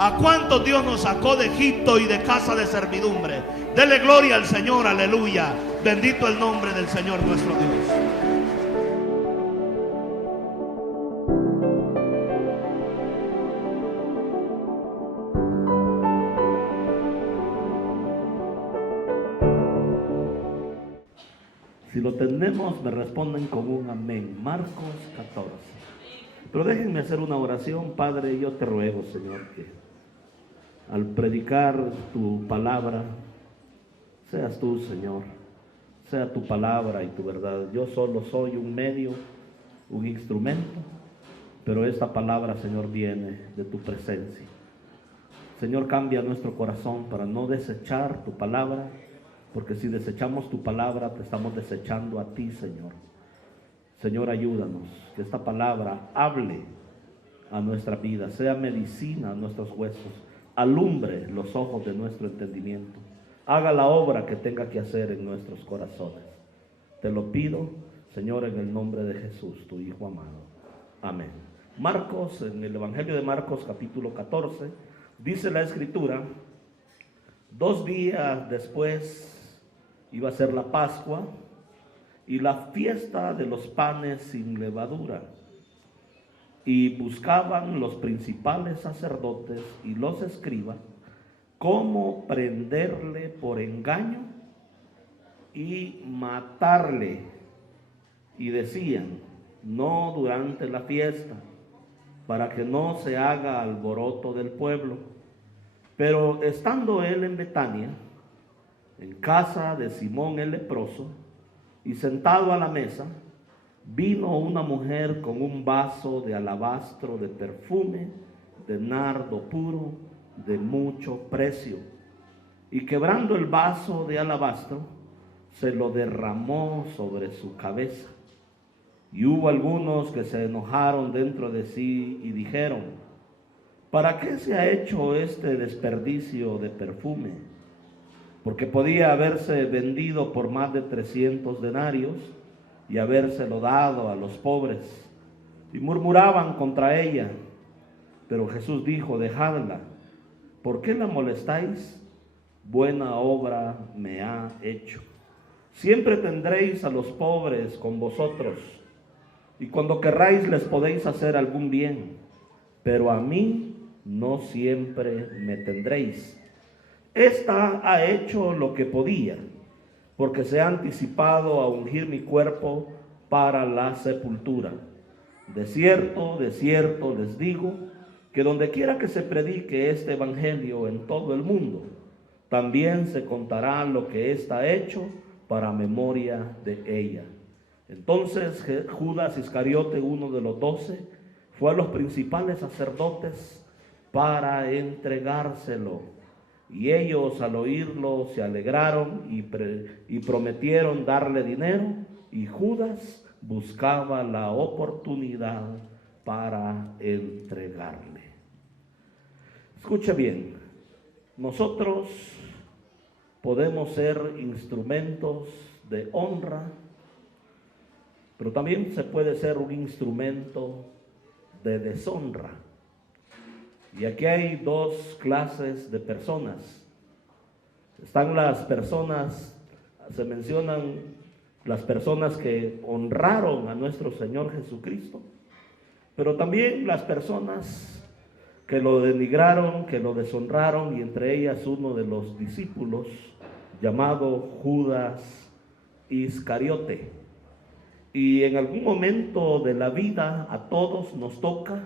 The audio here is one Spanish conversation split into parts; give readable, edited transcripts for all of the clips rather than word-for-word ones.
¿A cuántos Dios nos sacó de Egipto y de casa de servidumbre? Dele gloria al Señor, aleluya. Bendito el nombre del Señor nuestro Dios. Si lo tenemos, me responden con un amén. Marcos 14. Pero déjenme hacer una oración. Padre, yo te ruego, Señor, que al predicar tu palabra, seas tú, Señor, sea tu palabra y tu verdad. Yo solo soy un medio, un instrumento, pero esta palabra, Señor, viene de tu presencia. Señor, cambia nuestro corazón para no desechar tu palabra, porque si desechamos tu palabra, te estamos desechando a ti, Señor. Señor, ayúdanos, que esta palabra hable a nuestra vida, sea medicina a nuestros huesos, alumbre los ojos de nuestro entendimiento, haga la obra que tenga que hacer en nuestros corazones. Te lo pido, Señor, en el nombre de Jesús, tu Hijo amado. Amén. Marcos, en el Evangelio de Marcos, capítulo 14, dice la Escritura: 2 días después iba a ser la Pascua y la fiesta de los panes sin levadura. Y buscaban los principales sacerdotes y los escribas cómo prenderle por engaño y matarle. Y decían: no durante la fiesta, para que no se haga alboroto del pueblo. Pero estando él en Betania, en casa de Simón el leproso, y sentado a la mesa, vino una mujer con un vaso de alabastro de perfume de nardo puro de mucho precio, y quebrando el vaso de alabastro, se lo derramó sobre su cabeza. Y hubo algunos que se enojaron dentro de sí y dijeron: ¿para qué se ha hecho este desperdicio de perfume? Porque podía haberse vendido por más de 300 denarios y habérselo dado a los pobres. Y murmuraban contra ella. Pero Jesús dijo: dejadla, ¿por qué la molestáis? Buena obra me ha hecho. Siempre tendréis a los pobres con vosotros, y cuando querráis les podéis hacer algún bien, pero a mí no siempre me tendréis. Esta ha hecho lo que podía, porque se ha anticipado a ungir mi cuerpo para la sepultura. De cierto les digo, que donde quiera que se predique este evangelio en todo el mundo, también se contará lo que está hecho para memoria de ella. Entonces Judas Iscariote, uno de los 12, fue a los principales sacerdotes para entregárselo. Y ellos, al oírlo, se alegraron y prometieron darle dinero, y Judas buscaba la oportunidad para entregarle. Escuche bien, nosotros podemos ser instrumentos de honra, pero también se puede ser un instrumento de deshonra. Y aquí hay 2 clases de personas. Están las personas, se mencionan las personas que honraron a nuestro Señor Jesucristo, pero también las personas que lo denigraron, que lo deshonraron, y entre ellas uno de los discípulos llamado Judas Iscariote. Y en algún momento de la vida a todos nos toca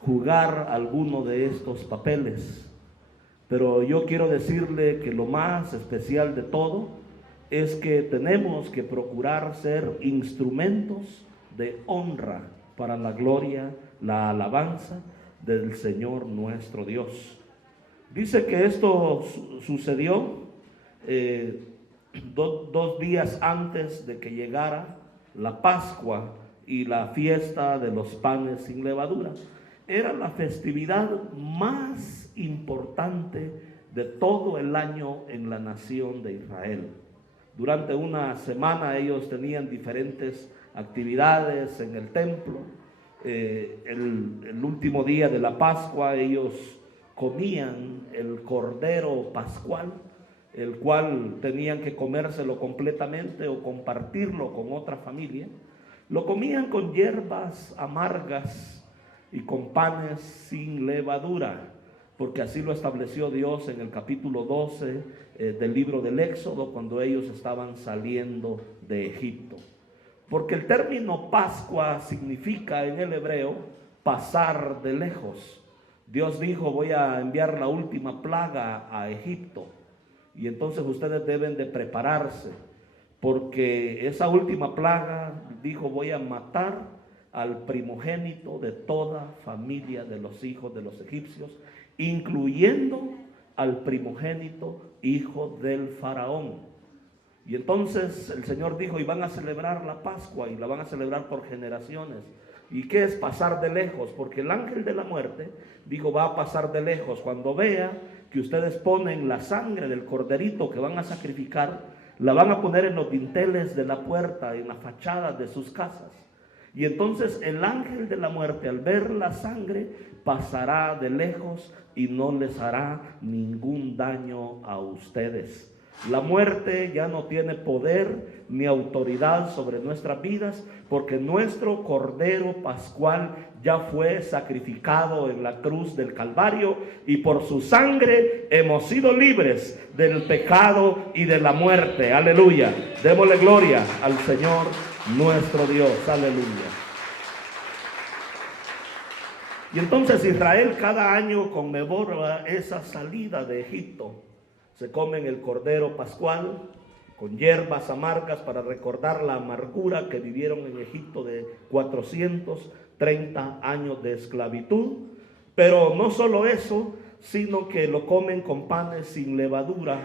jugar alguno de estos papeles, pero yo quiero decirle que lo más especial de todo es que tenemos que procurar ser instrumentos de honra para la gloria, la alabanza del Señor nuestro Dios. Dice que esto sucedió 2 días antes de que llegara la Pascua y la fiesta de los panes sin levadura. Era la festividad más importante de todo el año en la nación de Israel. Durante una semana ellos tenían diferentes actividades en el templo. El último día de la Pascua ellos comían el cordero pascual, el cual tenían que comérselo completamente o compartirlo con otra familia. Lo comían con hierbas amargas y con panes sin levadura, porque así lo estableció Dios en el capítulo 12 del libro del Éxodo, cuando ellos estaban saliendo de Egipto. Porque el término Pascua significa en el hebreo pasar de lejos. Dios dijo: voy a enviar la última plaga a Egipto, y entonces ustedes deben de prepararse, porque esa última plaga, dijo, voy a matar al primogénito de toda familia de los hijos de los egipcios, incluyendo al primogénito hijo del faraón. Y entonces el Señor dijo: y van a celebrar la Pascua, y la van a celebrar por generaciones. ¿Y qué es pasar de lejos? Porque el ángel de la muerte dijo: va a pasar de lejos cuando vea que ustedes ponen la sangre del corderito que van a sacrificar, la van a poner en los dinteles de la puerta, en la fachada de sus casas. Y entonces el ángel de la muerte, al ver la sangre, pasará de lejos y no les hará ningún daño a ustedes. La muerte ya no tiene poder ni autoridad sobre nuestras vidas, porque nuestro Cordero Pascual ya fue sacrificado en la cruz del Calvario, y por su sangre hemos sido libres del pecado y de la muerte. Aleluya. Démosle gloria al Señor nuestro Dios. Aleluya. Y entonces Israel cada año conmemora esa salida de Egipto. Se comen el cordero pascual con hierbas amargas para recordar la amargura que vivieron en Egipto de 430 años de esclavitud. Pero no solo eso, sino que lo comen con panes sin levadura,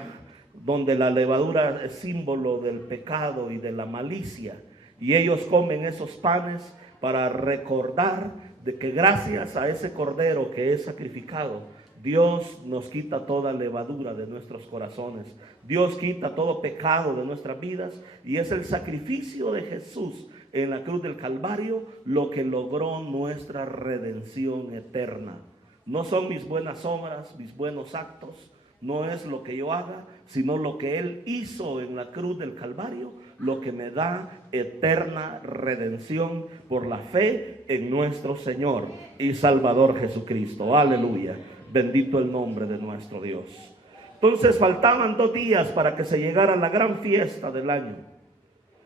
donde la levadura es símbolo del pecado y de la malicia. Y ellos comen esos panes para recordar de que gracias a ese cordero que es sacrificado, Dios nos quita toda levadura de nuestros corazones. Dios quita todo pecado de nuestras vidas, y es el sacrificio de Jesús en la cruz del Calvario lo que logró nuestra redención eterna. No son mis buenas obras, mis buenos actos, no es lo que yo haga, sino lo que Él hizo en la cruz del Calvario, lo que me da eterna redención por la fe en nuestro Señor y Salvador Jesucristo. Aleluya. Bendito el nombre de nuestro Dios. Entonces faltaban 2 días para que se llegara la gran fiesta del año,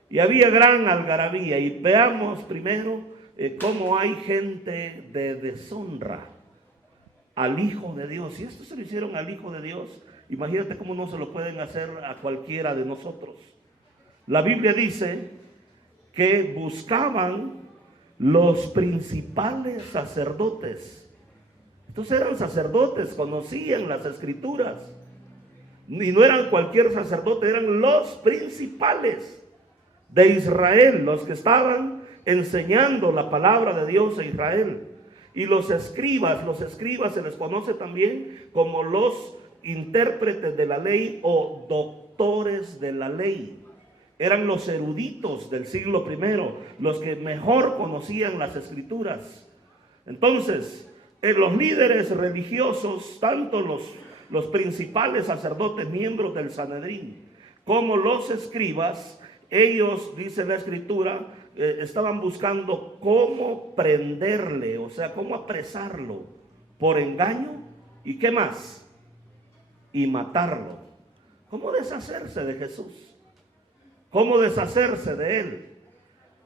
y había gran algarabía. Y veamos primero cómo hay gente de deshonra al Hijo de Dios. Si esto se lo hicieron al Hijo de Dios, imagínate cómo no se lo pueden hacer a cualquiera de nosotros. La Biblia dice que buscaban los principales sacerdotes. Estos eran sacerdotes, conocían las escrituras, y no eran cualquier sacerdote, eran los principales de Israel, los que estaban enseñando la palabra de Dios a Israel. Y los escribas se les conoce también como los intérpretes de la ley o doctores de la ley. Eran los eruditos del siglo I, los que mejor conocían las escrituras. Entonces, los líderes religiosos, tanto los principales sacerdotes, miembros del Sanedrín, como los escribas, ellos, dice la escritura, estaban buscando cómo prenderle, o sea, cómo apresarlo por engaño, y qué más, y matarlo. ¿Cómo deshacerse de Jesús? ¿Cómo deshacerse de Él?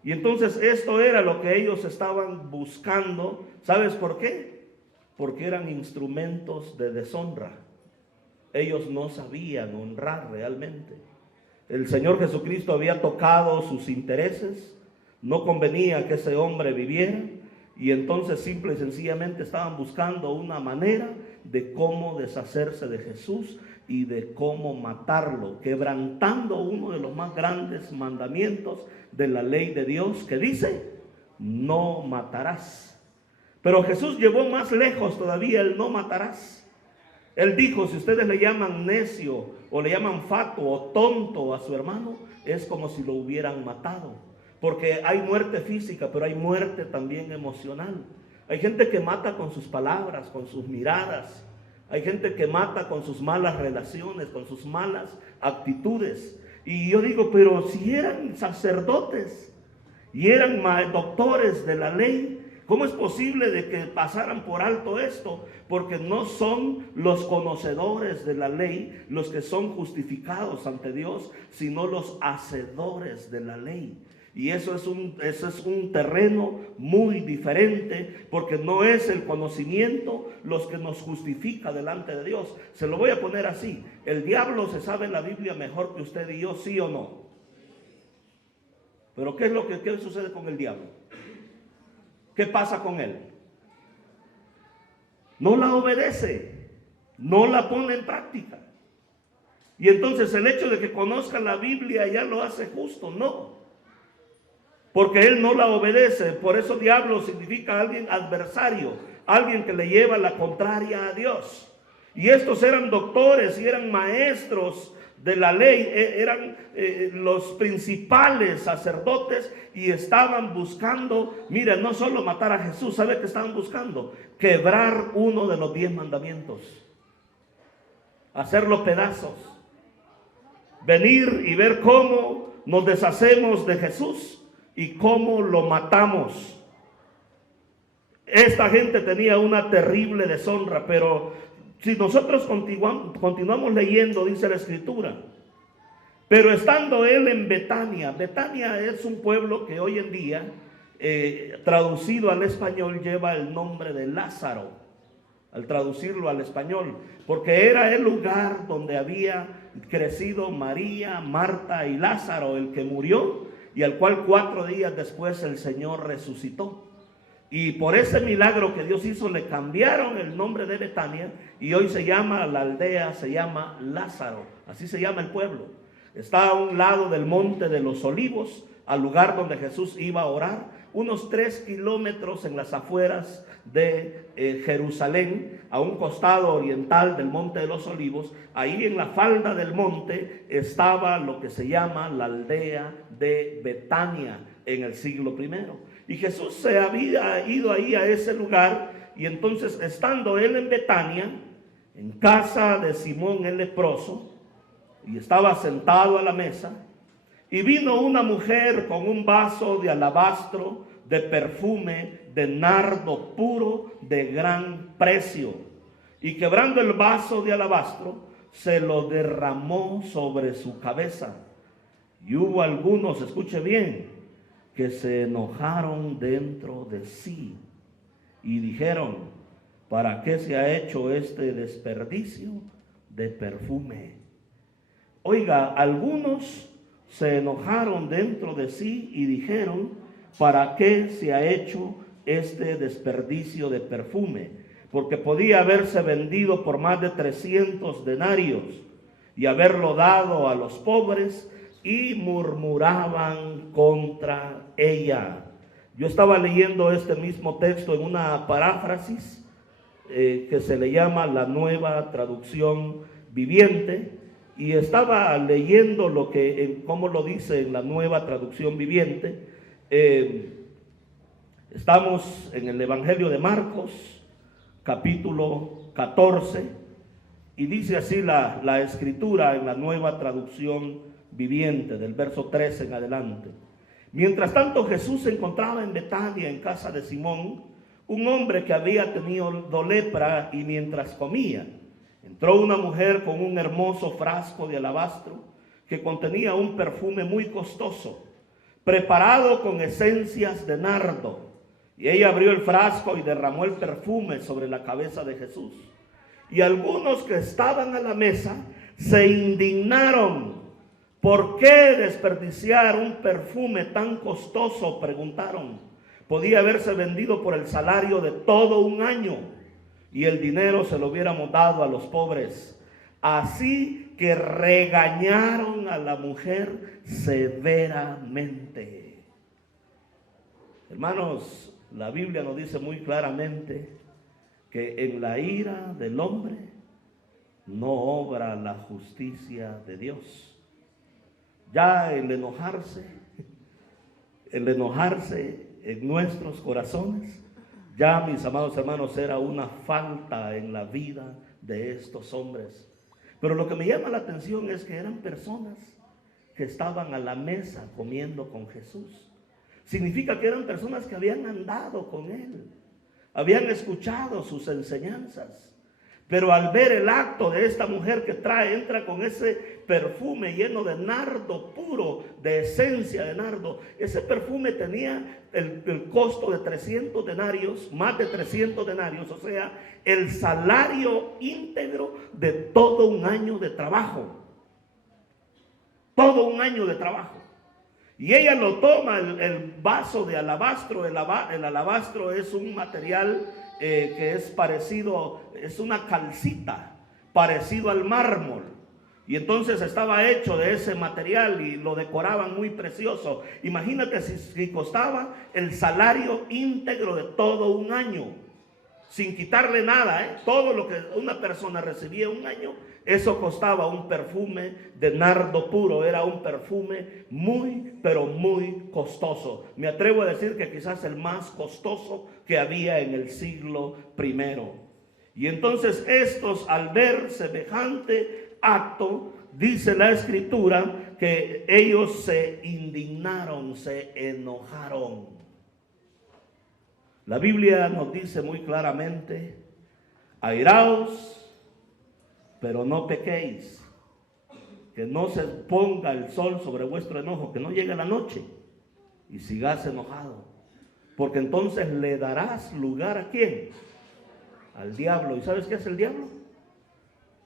Y entonces esto era lo que ellos estaban buscando. ¿Sabes por qué? Porque eran instrumentos de deshonra. Ellos no sabían honrar realmente. El Señor Jesucristo había tocado sus intereses, no convenía que ese hombre viviera, y entonces simple y sencillamente estaban buscando una manera de cómo deshacerse de Jesús y de cómo matarlo, quebrantando uno de los más grandes mandamientos de la ley de Dios, que dice: no matarás. Pero Jesús llevó más lejos todavía el no matarás. Él dijo: si ustedes le llaman necio o le llaman fatuo o tonto a su hermano, es como si lo hubieran matado. Porque hay muerte física, pero hay muerte también emocional. Hay gente que mata con sus palabras, con sus miradas. Hay gente que mata con sus malas relaciones, con sus malas actitudes. Y yo digo, pero si eran sacerdotes y eran doctores de la ley, ¿cómo es posible de que pasaran por alto esto? Porque no son los conocedores de la ley los que son justificados ante Dios, sino los hacedores de la ley. Y eso es un terreno muy diferente, porque no es el conocimiento los que nos justifica delante de Dios. Se lo voy a poner así: el diablo se sabe la Biblia mejor que usted y yo, ¿sí o no? Pero ¿qué sucede con el diablo? ¿Qué pasa con él? No la obedece, no la pone en práctica. Y entonces el hecho de que conozca la Biblia ya lo hace justo, no. Porque él no la obedece. Por eso diablo significa alguien adversario, alguien que le lleva la contraria a Dios. Y estos eran doctores y eran maestros de la ley, eran los principales sacerdotes, y estaban buscando, mira, no solo matar a Jesús. ¿Sabe qué estaban buscando? Quebrar uno de los 10 mandamientos, hacerlo pedazos, venir y ver cómo nos deshacemos de Jesús y cómo lo matamos. Esta gente tenía una terrible deshonra, pero si nosotros continuamos leyendo, dice la Escritura: pero estando él en Betania. Betania es un pueblo que hoy en día, traducido al español, lleva el nombre de Lázaro, al traducirlo al español, porque era el lugar donde había crecido María, Marta y Lázaro, el que murió y al cual 4 días después el Señor resucitó. Y por ese milagro que Dios hizo, le cambiaron el nombre de Betania, y hoy se llama, la aldea se llama Lázaro, así se llama el pueblo. Está a un lado del Monte de los Olivos, al lugar donde Jesús iba a orar, unos 3 kilómetros en las afueras de Jerusalén, a un costado oriental del Monte de los Olivos. Ahí en la falda del monte estaba lo que se llama la aldea de Betania en el siglo I. Y Jesús se había ido ahí a ese lugar, y entonces, estando él en Betania, en casa de Simón el leproso, y estaba sentado a la mesa, y vino una mujer con un vaso de alabastro de perfume de nardo puro de gran precio, y quebrando el vaso de alabastro, se lo derramó sobre su cabeza. Y hubo algunos, escuche bien, que se enojaron dentro de sí y dijeron: ¿para qué se ha hecho este desperdicio de perfume? Oiga, algunos se enojaron dentro de sí y dijeron: ¿para qué se ha hecho este desperdicio de perfume? Porque podía haberse vendido por más de 300 denarios y haberlo dado a los pobres. Y murmuraban contra ella. Yo estaba leyendo este mismo texto en una paráfrasis que se le llama la Nueva Traducción Viviente, y estaba leyendo cómo lo dice en la Nueva Traducción Viviente. Estamos en el Evangelio de Marcos, capítulo 14, y dice así la Escritura en la Nueva Traducción Viviente, del verso 13 en adelante: mientras tanto, Jesús se encontraba en Betania, en casa de Simón, un hombre que había tenido lepra, y mientras comía, entró una mujer con un hermoso frasco de alabastro que contenía un perfume muy costoso, preparado con esencias de nardo. Y ella abrió el frasco y derramó el perfume sobre la cabeza de Jesús. Y algunos que estaban a la mesa se indignaron. ¿Por qué desperdiciar un perfume tan costoso?, preguntaron. Podía haberse vendido por el salario de todo un año, y el dinero se lo hubiéramos dado a los pobres. Así que regañaron a la mujer severamente. Hermanos, la Biblia nos dice muy claramente que en la ira del hombre no obra la justicia de Dios. Ya el enojarse en nuestros corazones Ya, mis amados hermanos, era una falta en la vida de estos hombres. Pero lo que me llama la atención es que eran personas que estaban a la mesa comiendo con Jesús. Significa que eran personas que habían andado con Él, habían escuchado sus enseñanzas. Pero al ver el acto de esta mujer que entra con ese perfume lleno de nardo puro, de esencia de nardo. Ese perfume tenía el costo de 300 denarios, más de 300 denarios, o sea, el salario íntegro de todo un año de trabajo. Todo un año de trabajo. Y ella lo toma, el vaso de alabastro. El alabastro es un material que es parecido, es una calcita, parecido al mármol. Y entonces estaba hecho de ese material y lo decoraban muy precioso. Imagínate si costaba el salario íntegro de todo un año, sin quitarle nada, todo lo que una persona recibía un año, eso costaba un perfume de nardo puro. Era un perfume muy, pero muy costoso. Me atrevo a decir que quizás el más costoso que había en el siglo I. Y entonces estos, al ver semejante acto, dice la Escritura que ellos se indignaron, se enojaron. La Biblia nos dice muy claramente: airaos, pero no pequéis, que no se ponga el sol sobre vuestro enojo, que no llegue la noche y sigas enojado, porque entonces le darás lugar ¿a quién? Al diablo. ¿Y sabes qué es el diablo?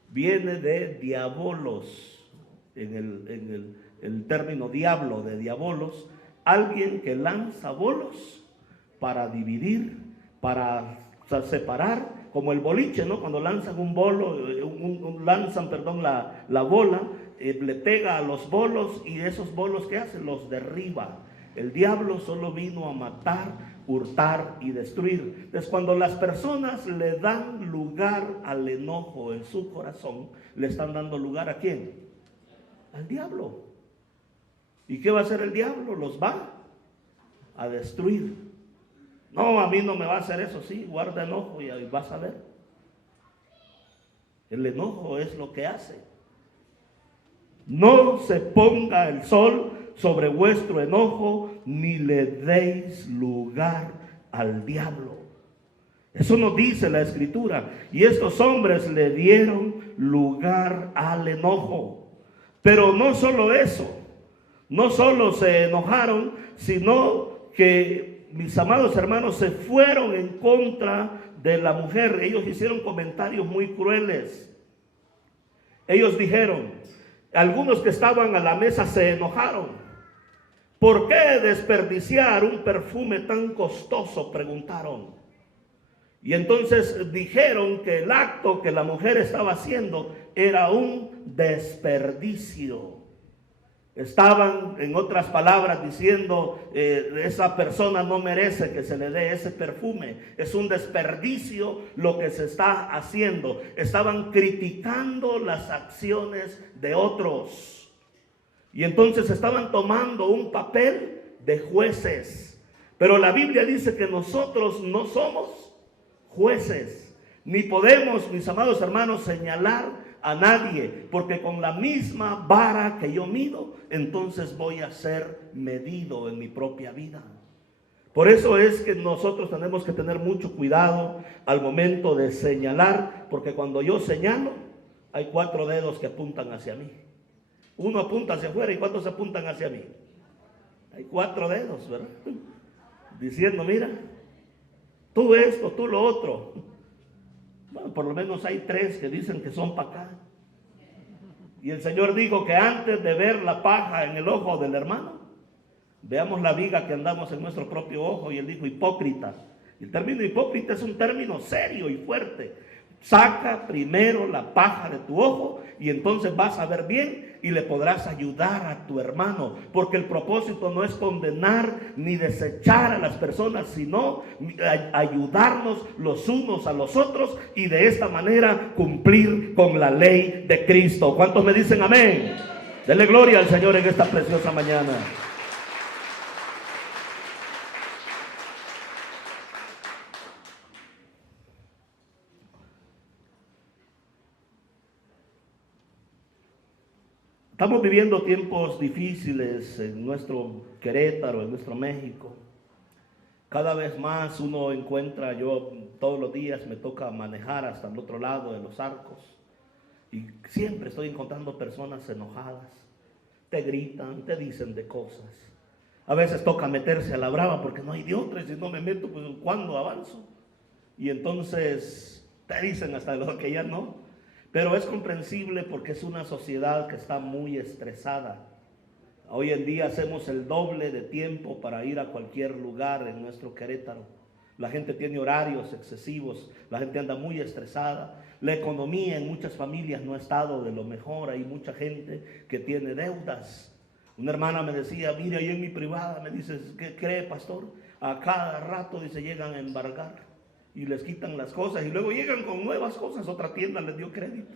Viene de diabolos, en el término diablo, de diabolos, alguien que lanza bolos para dividir, para separar, como el boliche, ¿no? Cuando lanzan un bolo, lanzan la bola, le pega a los bolos, y esos bolos, ¿qué hacen? Los derriba. El diablo solo vino a matar, hurtar y destruir. Entonces, cuando las personas le dan lugar al enojo en su corazón, le están dando lugar ¿a quién? Al diablo. ¿Y qué va a hacer el diablo? Los va a destruir. No, a mí no me va a hacer eso. Sí, guarda enojo y ahí vas a ver. El enojo es lo que hace. No se ponga el sol sobre vuestro enojo, ni le deis lugar al diablo. Eso nos dice la Escritura. Y estos hombres le dieron lugar al enojo. Pero no solo eso, no solo se enojaron, sino que, mis amados hermanos, se fueron en contra de la mujer. Ellos hicieron comentarios muy crueles. Ellos dijeron, algunos que estaban a la mesa se enojaron. ¿Por qué desperdiciar un perfume tan costoso?, preguntaron. Y entonces dijeron que el acto que la mujer estaba haciendo era un desperdicio. Estaban, en otras palabras, diciendo, esa persona no merece que se le dé ese perfume. Es un desperdicio lo que se está haciendo. Estaban criticando las acciones de otros. Y entonces estaban tomando un papel de jueces. Pero la Biblia dice que nosotros no somos jueces, ni podemos, mis amados hermanos, señalar a nadie, porque con la misma vara que yo mido, entonces voy a ser medido en mi propia vida. Por eso es que nosotros tenemos que tener mucho cuidado al momento de señalar, porque cuando yo señalo, hay 4 dedos que apuntan hacia mí. Uno apunta hacia afuera, ¿y cuántos apuntan hacia mí? Hay 4 dedos, ¿verdad? Diciendo, mira, tú esto, tú lo otro. Bueno, por lo menos hay 3 que dicen que son para acá. Y el Señor dijo que antes de ver la paja en el ojo del hermano, veamos la viga que andamos en nuestro propio ojo. Y él dijo hipócrita. El término hipócrita es un término serio y fuerte. Saca primero la paja de tu ojo y entonces vas a ver bien y le podrás ayudar a tu hermano, porque el propósito no es condenar ni desechar a las personas, sino ayudarnos los unos a los otros y de esta manera cumplir con la ley de Cristo. ¿Cuántos me dicen amén? Denle gloria al Señor en esta preciosa mañana. Estamos viviendo tiempos difíciles en nuestro Querétaro, en nuestro México. Cada vez más uno encuentra, yo todos los días me toca manejar hasta el otro lado de los Arcos y siempre estoy encontrando personas enojadas. Te gritan, te dicen de cosas. A veces toca meterse a la brava porque no hay de otra, y si no me meto, pues ¿cuándo avanzo? Y entonces te dicen hasta lo que ya no. Pero es comprensible porque es una sociedad que está muy estresada. Hoy en día hacemos el doble de tiempo para ir a cualquier lugar en nuestro Querétaro. La gente tiene horarios excesivos, la gente anda muy estresada. La economía en muchas familias no ha estado de lo mejor, hay mucha gente que tiene deudas. Una hermana me decía, mire, ahí en mi privada, me dice, ¿qué cree, pastor? A cada rato, dice, llegan a embargar y les quitan las cosas y luego llegan con nuevas cosas, otra tienda les dio crédito.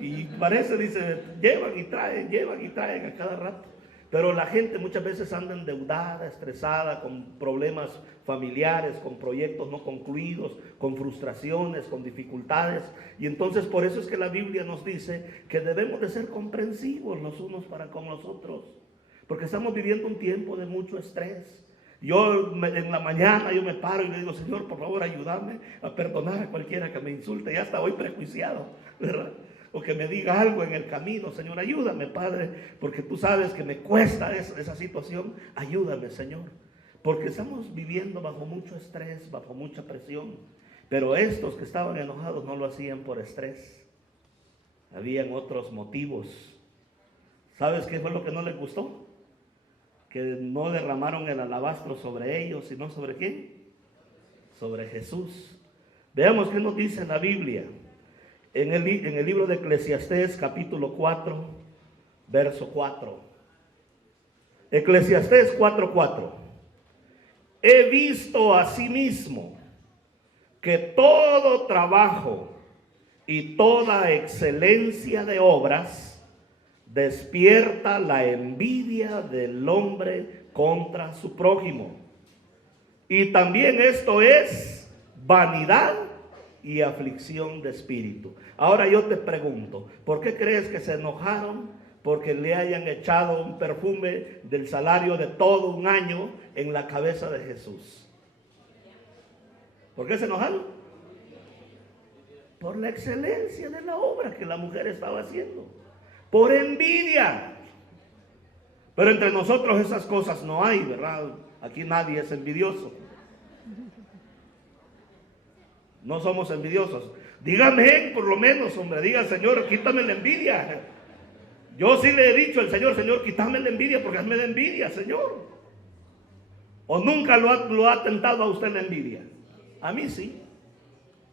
Y parece, dice, llevan y traen a cada rato. Pero la gente muchas veces anda endeudada, estresada, con problemas familiares, con proyectos no concluidos, con frustraciones, con dificultades. Y entonces por eso es que la Biblia nos dice que debemos de ser comprensivos los unos para con los otros. Porque estamos viviendo un tiempo de mucho estrés. En la mañana yo me paro y le digo, Señor, por favor, ayúdame a perdonar a cualquiera que me insulte. Ya hasta hoy prejuiciado, ¿verdad? O que me diga algo en el camino. Señor, ayúdame, Padre, porque tú sabes que me cuesta esa situación. Ayúdame, Señor, porque estamos viviendo bajo mucho estrés, bajo mucha presión. Pero estos que estaban enojados no lo hacían por estrés. Habían otros motivos. ¿Sabes qué fue lo que no les gustó? Que no derramaron el alabastro sobre ellos, sino ¿sobre quién? Sobre Jesús. Veamos qué nos dice la Biblia. En el libro de Eclesiastés, capítulo 4, verso 4. Eclesiastés 4:4. He visto asimismo que todo trabajo y toda excelencia de obras despierta la envidia del hombre contra su prójimo. Y también esto es vanidad y aflicción de espíritu. Ahora yo te pregunto, ¿por qué crees que se enojaron? Porque le hayan echado un perfume del salario de todo un año en la cabeza de Jesús. ¿Por qué se enojaron? Por la excelencia de la obra que la mujer estaba haciendo. Por envidia. Pero entre nosotros esas cosas no hay, ¿verdad? Aquí nadie es envidioso. No somos envidiosos. Dígame, por lo menos, hombre, diga, Señor, quítame la envidia. Yo sí le he dicho al Señor, Señor, quítame la envidia, porque hazme de envidia, Señor. ¿O nunca lo ha tentado a usted la envidia? A mí sí.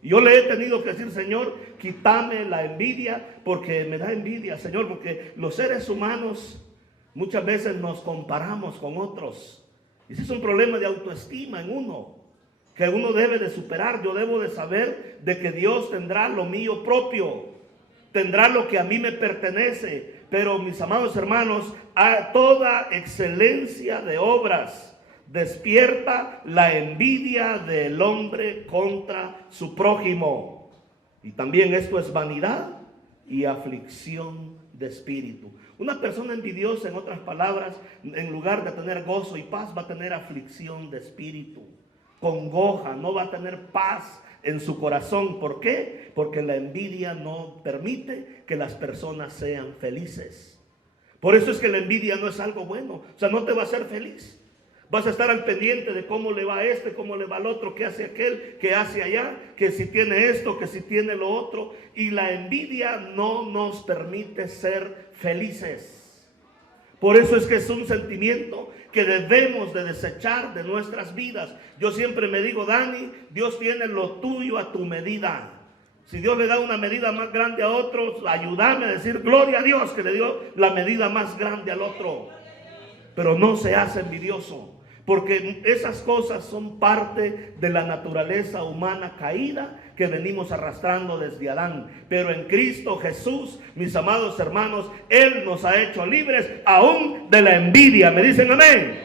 Yo le he tenido que decir, Señor, quítame la envidia, porque me da envidia, Señor, porque los seres humanos muchas veces nos comparamos con otros. Y ese es un problema de autoestima en uno, que uno debe de superar. Yo debo de saber de que Dios tendrá lo mío propio, tendrá lo que a mí me pertenece. Pero mis amados hermanos, a toda excelencia de obras despierta la envidia del hombre contra su prójimo. Y también esto es vanidad y aflicción de espíritu. Una persona envidiosa, en otras palabras, en lugar de tener gozo y paz, va a tener aflicción de espíritu. Congoja, no va a tener paz en su corazón. ¿Por qué? Porque la envidia no permite que las personas sean felices. Por eso es que la envidia no es algo bueno. O sea, no te va a hacer feliz. Vas a estar al pendiente de cómo le va a este, cómo le va al otro, qué hace aquel, qué hace allá, que si tiene esto, que si tiene lo otro. Y la envidia no nos permite ser felices. Por eso es que es un sentimiento que debemos de desechar de nuestras vidas. Yo siempre me digo, Dani, Dios tiene lo tuyo a tu medida. Si Dios le da una medida más grande a otros, ayúdame a decir gloria a Dios que le dio la medida más grande al otro. Pero no se hace envidioso, porque esas cosas son parte de la naturaleza humana caída que venimos arrastrando desde Adán. Pero en Cristo Jesús, mis amados hermanos, Él nos ha hecho libres aún de la envidia. ¿Me dicen amén?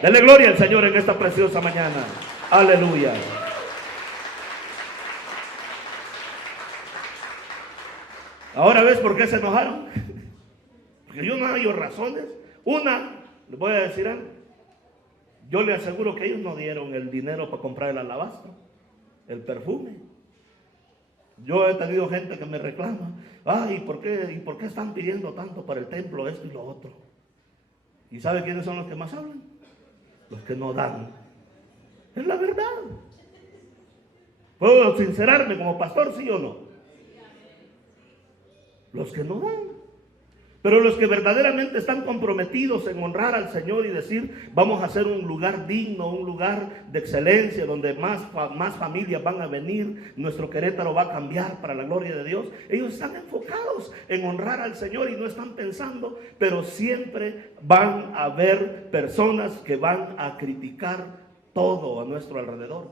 Denle gloria al Señor en esta preciosa mañana. Aleluya. Ahora ves por qué se enojaron. Porque yo no hallo razones. Una, les voy a decir algo. Yo le aseguro que ellos no dieron el dinero para comprar el alabastro, el perfume. Yo he tenido gente que me reclama, ¿y por qué están pidiendo tanto para el templo, esto y lo otro? ¿Y sabe quiénes son los que más hablan? Los que no dan. Es la verdad. ¿Puedo sincerarme como pastor, sí o no? Los que no dan. Pero los que verdaderamente están comprometidos en honrar al Señor y decir, vamos a hacer un lugar digno, un lugar de excelencia, donde más familias van a venir, nuestro Querétaro va a cambiar para la gloria de Dios. Ellos están enfocados en honrar al Señor y no están pensando, pero siempre van a haber personas que van a criticar todo a nuestro alrededor.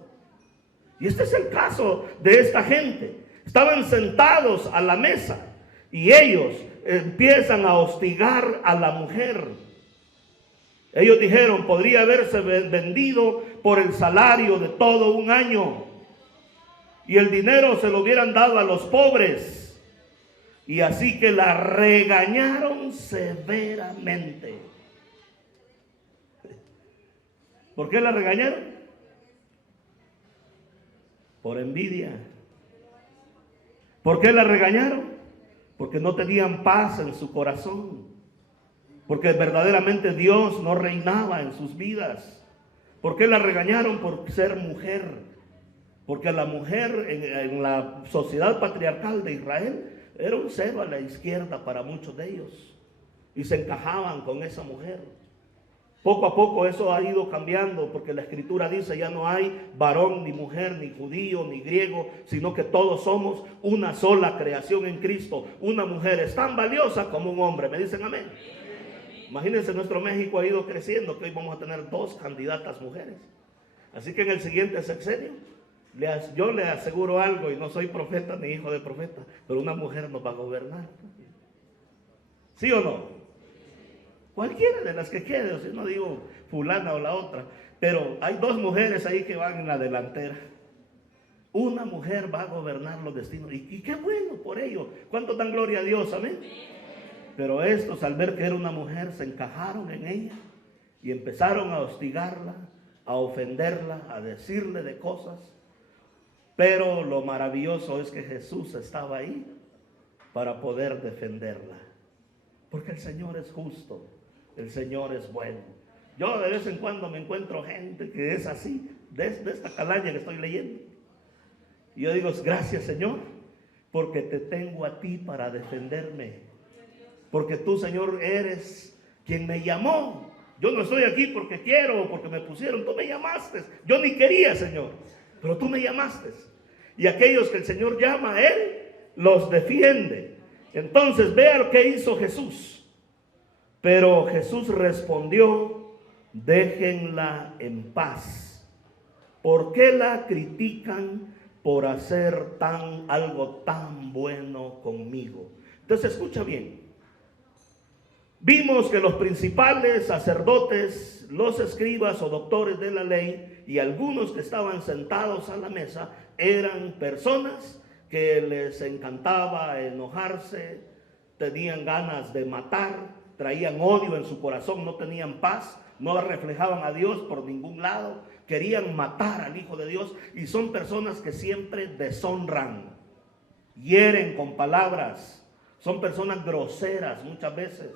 Y este es el caso de esta gente. Estaban sentados a la mesa y ellos empiezan a hostigar a la mujer. Ellos dijeron, podría haberse vendido por el salario de todo un año y el dinero se lo hubieran dado a los pobres. Y así que la regañaron severamente. ¿Por qué la regañaron? Por envidia. ¿Por qué la regañaron? Porque no tenían paz en su corazón. Porque verdaderamente Dios no reinaba en sus vidas. ¿Por qué la regañaron? Por ser mujer. Porque la mujer en la sociedad patriarcal de Israel era un cero a la izquierda para muchos de ellos. Y se encajaban con esa mujer. Poco a poco eso ha ido cambiando, porque la Escritura dice, ya no hay varón, ni mujer, ni judío, ni griego, sino que todos somos una sola creación en Cristo. Una mujer es tan valiosa como un hombre. ¿Me dicen amén? Imagínense, nuestro México ha ido creciendo, que hoy vamos a tener 2 candidatas mujeres. Así que en el siguiente sexenio, yo le aseguro algo, y no soy profeta ni hijo de profeta, pero una mujer nos va a gobernar. ¿Sí o no? Cualquiera de las que quede, o sea, no digo fulana o la otra, pero hay 2 mujeres ahí que van en la delantera. Una mujer va a gobernar los destinos, y qué bueno por ello. ¿Cuánto dan gloria a Dios? Amén. Pero estos, al ver que era una mujer, se encajaron en ella y empezaron a hostigarla, a ofenderla, a decirle de cosas. Pero lo maravilloso es que Jesús estaba ahí para poder defenderla, porque el Señor es justo. El Señor es bueno. Yo de vez en cuando me encuentro gente que es así, de esta calaña que estoy leyendo. Y yo digo, gracias Señor, porque te tengo a ti para defenderme. Porque tú, Señor, eres quien me llamó. Yo no estoy aquí porque quiero o porque me pusieron. Tú me llamaste. Yo ni quería, Señor, pero tú me llamaste. Y aquellos que el Señor llama, Él los defiende. Entonces, vea lo que hizo Jesús. Pero Jesús respondió, déjenla en paz. ¿Por qué la critican por hacer algo tan bueno conmigo? Entonces escucha bien. Vimos que los principales sacerdotes, los escribas o doctores de la ley y algunos que estaban sentados a la mesa eran personas que les encantaba enojarse, tenían ganas de matar, traían odio en su corazón, no tenían paz, no reflejaban a Dios por ningún lado, querían matar al Hijo de Dios, y son personas que siempre deshonran, hieren con palabras, son personas groseras muchas veces,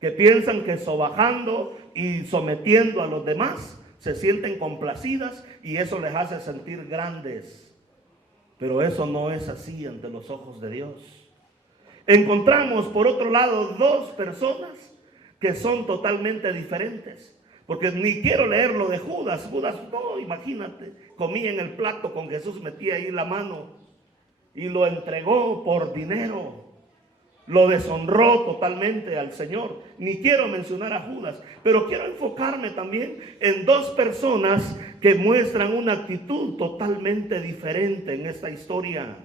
que piensan que sobajando y sometiendo a los demás se sienten complacidas y eso les hace sentir grandes. Pero eso no es así ante los ojos de Dios. Encontramos por otro lado 2 personas que son totalmente diferentes. Porque ni quiero leer lo de Judas. Judas, no, imagínate, comía en el plato con Jesús, metía ahí la mano y lo entregó por dinero. Lo deshonró totalmente al Señor. Ni quiero mencionar a Judas, pero quiero enfocarme también en 2 personas que muestran una actitud totalmente diferente en esta historia.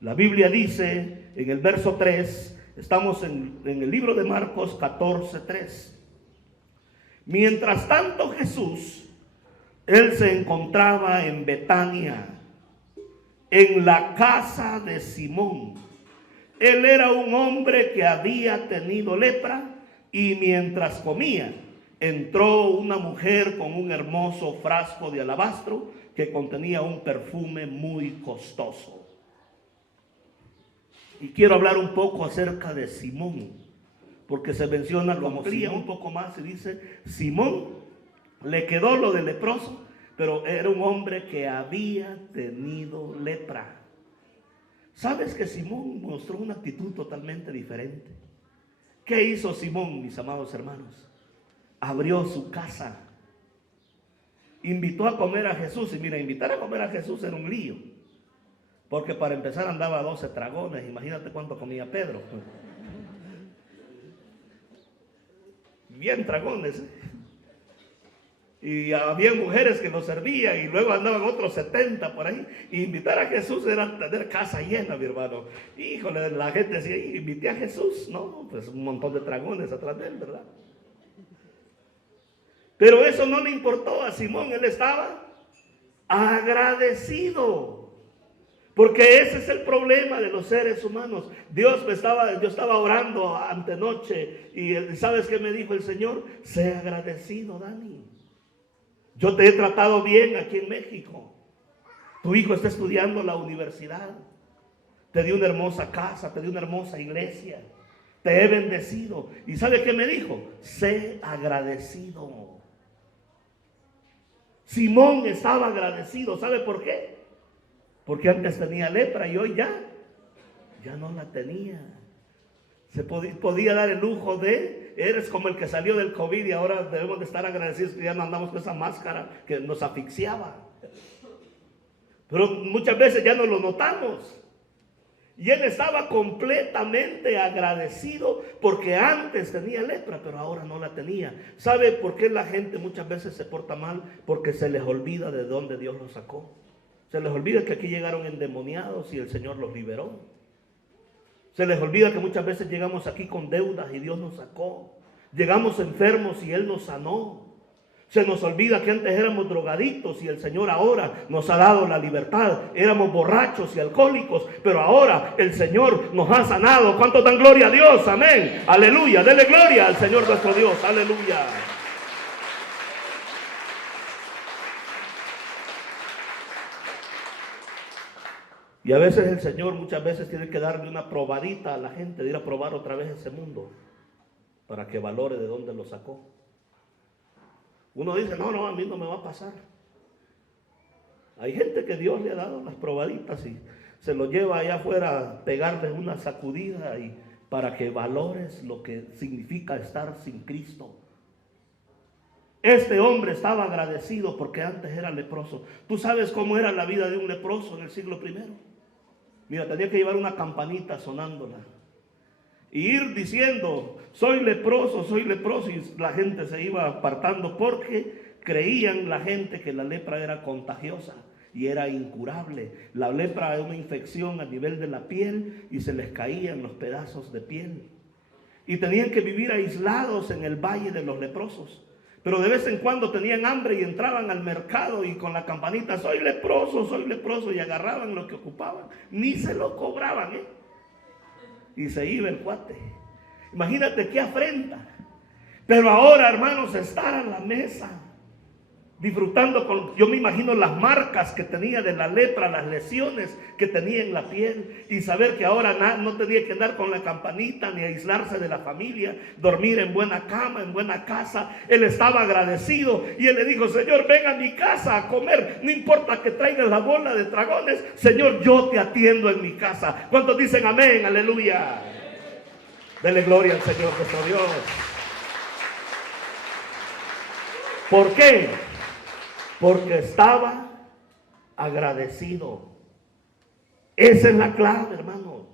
La Biblia dice en el verso 3, estamos en el libro de Marcos 14:3. Mientras tanto Jesús, Él se encontraba en Betania, en la casa de Simón, Él era un hombre que había tenido lepra y mientras comía, entró una mujer con un hermoso frasco de alabastro que contenía un perfume muy costoso. Y quiero hablar un poco acerca de Simón, porque se menciona, lo amplía un poco más y dice, Simón le quedó lo de leproso, pero era un hombre que había tenido lepra. ¿Sabes que Simón mostró una actitud totalmente diferente? ¿Qué hizo Simón, mis amados hermanos? Abrió su casa, invitó a comer a Jesús. Y mira, invitar a comer a Jesús era un lío, porque para empezar andaba 12 dragones. Imagínate cuánto comía Pedro. Bien dragones, ¿eh? Y había mujeres que lo servían y luego andaban otros 70 por ahí. Y invitar a Jesús era tener casa llena, mi hermano. Híjole, la gente decía, invité a Jesús. No, pues un montón de dragones atrás de él, ¿verdad? Pero eso no le importó a Simón. Él estaba agradecido. Porque ese es el problema de los seres humanos. yo estaba orando antenoche y ¿sabes qué me dijo el Señor? Sé agradecido, Dani. Yo te he tratado bien aquí en México. Tu hijo está estudiando en la universidad. Te di una hermosa casa, te di una hermosa iglesia. Te he bendecido. ¿Y sabe qué me dijo? Sé agradecido. Simón estaba agradecido. ¿Sabe por qué? Porque antes tenía lepra y hoy ya no la tenía. Se podía dar el lujo eres como el que salió del COVID y ahora debemos de estar agradecidos que ya no andamos con esa máscara que nos asfixiaba. Pero muchas veces ya no lo notamos. Y él estaba completamente agradecido porque antes tenía lepra, pero ahora no la tenía. ¿Sabe por qué la gente muchas veces se porta mal? Porque se les olvida de dónde Dios los sacó. Se les olvida que aquí llegaron endemoniados y el Señor los liberó. Se les olvida que muchas veces llegamos aquí con deudas y Dios nos sacó. Llegamos enfermos y Él nos sanó. Se nos olvida que antes éramos drogadictos y el Señor ahora nos ha dado la libertad. Éramos borrachos y alcohólicos, pero ahora el Señor nos ha sanado. ¿Cuánto dan gloria a Dios? Amén. Aleluya. Dele gloria al Señor nuestro Dios. Aleluya. Y a veces el Señor muchas veces tiene que darle una probadita a la gente, de ir a probar otra vez ese mundo, para que valore de dónde lo sacó. Uno dice, no, a mí no me va a pasar. Hay gente que Dios le ha dado las probaditas y se lo lleva allá afuera a pegarle una sacudida y para que valores lo que significa estar sin Cristo. Este hombre estaba agradecido porque antes era leproso. ¿Tú sabes cómo era la vida de un leproso en el siglo I? Mira, tenía que llevar una campanita sonándola y ir diciendo, soy leproso, y la gente se iba apartando porque creían la gente que la lepra era contagiosa y era incurable. La lepra era una infección a nivel de la piel y se les caían los pedazos de piel. Y tenían que vivir aislados en el valle de los leprosos. Pero de vez en cuando tenían hambre y entraban al mercado y con la campanita, soy leproso, y agarraban lo que ocupaban. Ni se lo cobraban, y se iba el cuate. Imagínate qué afrenta. Pero ahora, hermanos, estar a la mesa, disfrutando yo me imagino las marcas que tenía de la lepra, las lesiones que tenía en la piel, y saber que ahora no tenía que andar con la campanita ni aislarse de la familia, dormir en buena cama, en buena casa. Él estaba agradecido y él le dijo, Señor, ven a mi casa a comer, no importa que traigas la bola de dragones, Señor, yo te atiendo en mi casa. ¿Cuántos dicen amén? Aleluya. Dele gloria al Señor nuestro Dios. ¿Por qué? Porque estaba agradecido. Esa es la clave, hermano.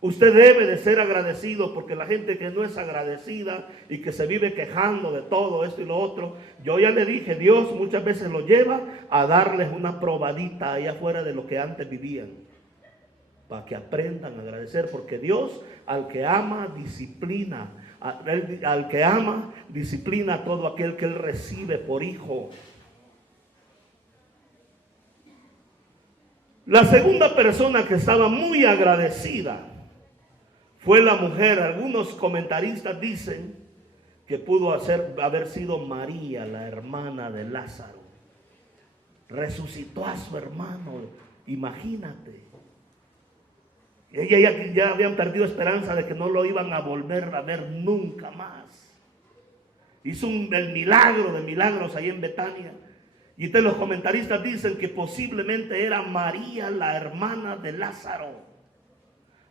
Usted debe de ser agradecido, porque la gente que no es agradecida y que se vive quejando de todo esto y lo otro, yo ya le dije, Dios muchas veces lo lleva a darles una probadita allá afuera de lo que antes vivían, para que aprendan a agradecer, porque Dios al que ama disciplina, al que ama disciplina a todo aquel que Él recibe por hijo. La segunda persona que estaba muy agradecida Fue la mujer, algunos comentaristas dicen que pudo haber sido María, la hermana de Lázaro. Resucitó a su hermano, imagínate. Ella ya habían perdido esperanza de que no lo iban a volver a ver nunca más. Hizo el milagro de milagros ahí en Betania. Y entonces los comentaristas dicen que posiblemente era María, la hermana de Lázaro,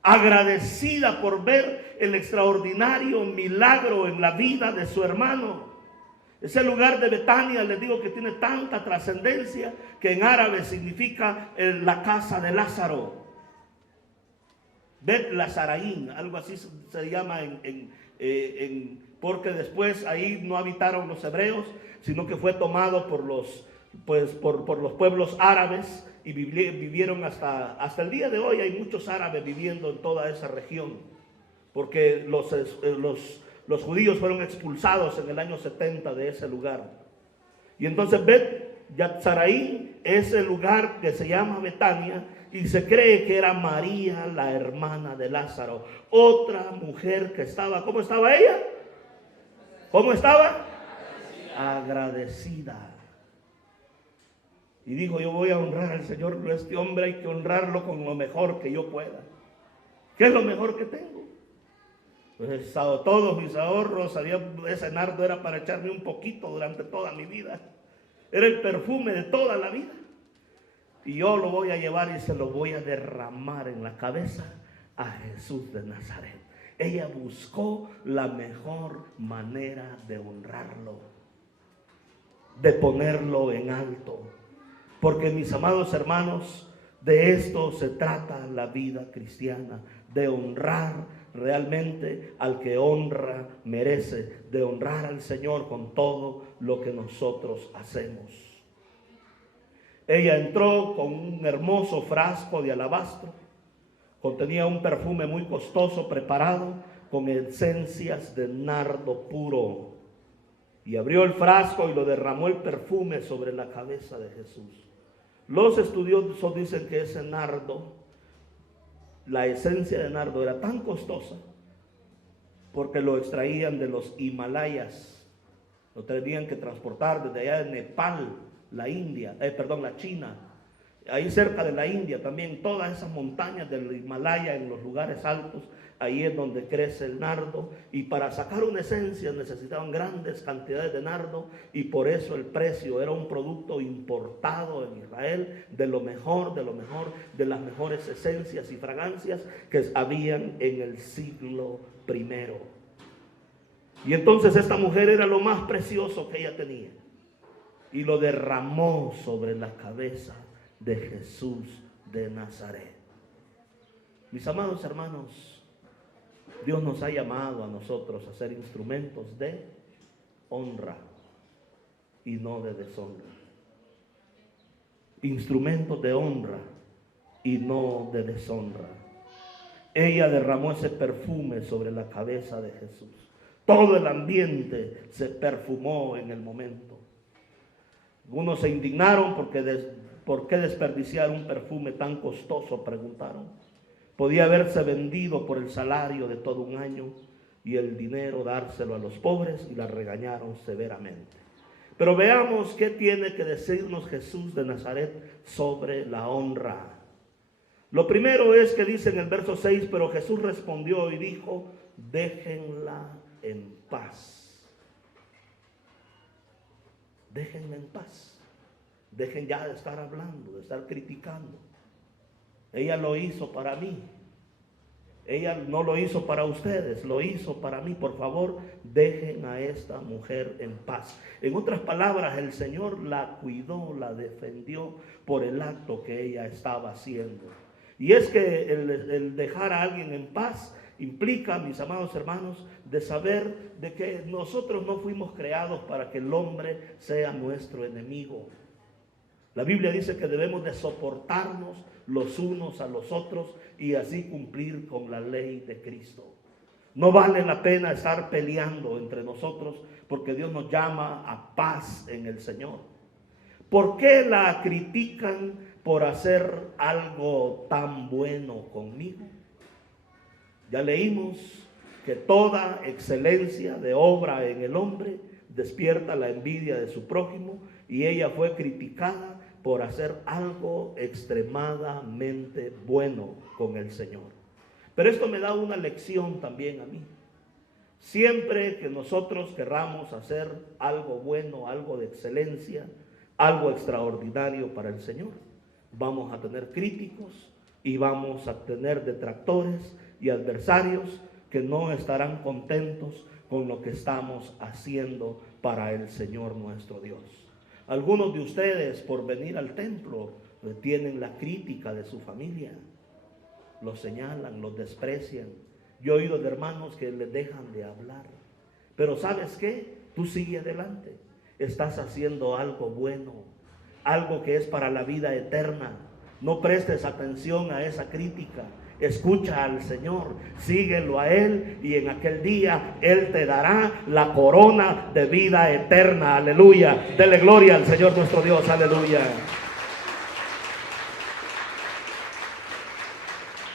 agradecida por ver el extraordinario milagro en la vida de su hermano. Ese lugar de Betania, les digo que tiene tanta trascendencia que en árabe significa la casa de Lázaro. Bet Lazaraín, algo así se llama porque después ahí no habitaron los hebreos, sino que fue tomado por los pueblos árabes y vivieron hasta el día de hoy. Hay muchos árabes viviendo en toda esa región, porque los judíos fueron expulsados en el año 70 de ese lugar. Y entonces Bet Yatzaraín es el lugar que se llama Betania, y se cree que era María, la hermana de Lázaro, otra mujer que estaba, ¿cómo estaba ella? ¿Cómo estaba? Agradecida. Y dijo, yo voy a honrar al Señor, pero este hombre hay que honrarlo con lo mejor que yo pueda. ¿Qué es lo mejor que tengo? Pues he estado todos mis ahorros, ese nardo era para echarme un poquito durante toda mi vida. Era el perfume de toda la vida. Y yo lo voy a llevar y se lo voy a derramar en la cabeza a Jesús de Nazaret. Ella buscó la mejor manera de honrarlo, de ponerlo en alto. Porque mis amados hermanos, de esto se trata la vida cristiana, de honrar realmente al que honra merece, de honrar al Señor con todo lo que nosotros hacemos. Ella entró con un hermoso frasco de alabastro, contenía un perfume muy costoso preparado con esencias de nardo puro, y abrió el frasco y lo derramó el perfume sobre la cabeza de Jesús. Los estudiosos dicen que ese nardo, la esencia de nardo era tan costosa porque lo extraían de los Himalayas, lo tenían que transportar desde allá de Nepal, la China, ahí cerca de la India también, todas esas montañas del Himalaya, en los lugares altos, ahí es donde crece el nardo, y para sacar una esencia necesitaban grandes cantidades de nardo, y por eso el precio era un producto importado en Israel, de lo mejor, de las mejores esencias y fragancias que habían en el siglo I. Y entonces esta mujer era lo más precioso que ella tenía, y lo derramó sobre la cabeza de Jesús de Nazaret. Mis amados hermanos, Dios nos ha llamado a nosotros a ser instrumentos de honra y no de deshonra. Instrumentos de honra y no de deshonra. Ella derramó ese perfume sobre la cabeza de Jesús. Todo el ambiente se perfumó en el momento. Algunos se indignaron porque ¿por qué desperdiciar un perfume tan costoso?, preguntaron. Podía haberse vendido por el salario de todo un año y el dinero dárselo a los pobres, y la regañaron severamente. Pero veamos qué tiene que decirnos Jesús de Nazaret sobre la honra. Lo primero es que dice en el verso 6, pero Jesús respondió y dijo, déjenla en paz. Déjenla en paz. Dejen ya de estar hablando, de estar criticando. Ella lo hizo para mí. Ella no lo hizo para ustedes, lo hizo para mí. Por favor, dejen a esta mujer en paz. En otras palabras, el Señor la cuidó, la defendió por el acto que ella estaba haciendo. Y es que el dejar a alguien en paz implica, mis amados hermanos, de saber de que nosotros no fuimos creados para que el hombre sea nuestro enemigo. La Biblia dice que debemos de soportarnos los unos a los otros y así cumplir con la ley de Cristo. No vale la pena estar peleando entre nosotros, porque Dios nos llama a paz en el Señor. ¿Por qué la critican por hacer algo tan bueno conmigo? Ya leímos que toda excelencia de obra en el hombre despierta la envidia de su prójimo, y ella fue criticada por hacer algo extremadamente bueno con el Señor. Pero esto me da una lección también a mí. Siempre que nosotros querramos hacer algo bueno, algo de excelencia, algo extraordinario para el Señor, vamos a tener críticos y vamos a tener detractores y adversarios que no estarán contentos con lo que estamos haciendo para el Señor nuestro Dios. Algunos de ustedes, por venir al templo, tienen la crítica de su familia. Los señalan, los desprecian. Yo he oído de hermanos que les dejan de hablar. Pero ¿sabes qué? Tú sigue adelante. Estás haciendo algo bueno, algo que es para la vida eterna. No prestes atención a esa crítica. Escucha al Señor, síguelo a Él, y en aquel día Él te dará la corona de vida eterna. Aleluya. Dele gloria al Señor nuestro Dios. Aleluya.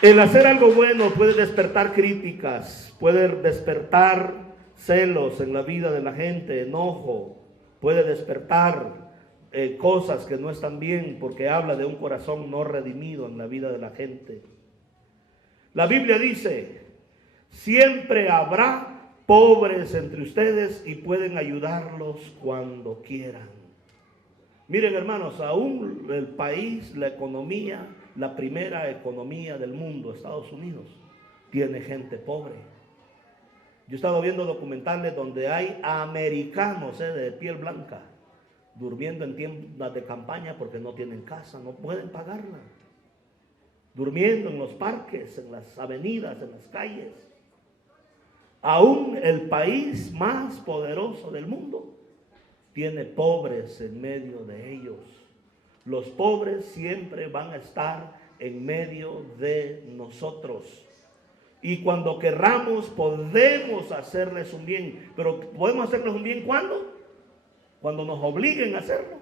El hacer algo bueno puede despertar críticas, puede despertar celos en la vida de la gente, enojo, puede despertar cosas que no están bien, porque habla de un corazón no redimido en la vida de la gente. La Biblia dice: siempre habrá pobres entre ustedes y pueden ayudarlos cuando quieran. Miren, hermanos, aún el país, la economía, la primera economía del mundo, Estados Unidos, tiene gente pobre. Yo he estado viendo documentales donde hay americanos de piel blanca durmiendo en tiendas de campaña porque no tienen casa, no pueden pagarla. Durmiendo en los parques, en las avenidas, en las calles. Aún el país más poderoso del mundo tiene pobres en medio de ellos. Los pobres siempre van a estar en medio de nosotros. Y cuando querramos podemos hacerles un bien. Pero ¿podemos hacerles un bien cuándo? Cuando nos obliguen a hacerlo.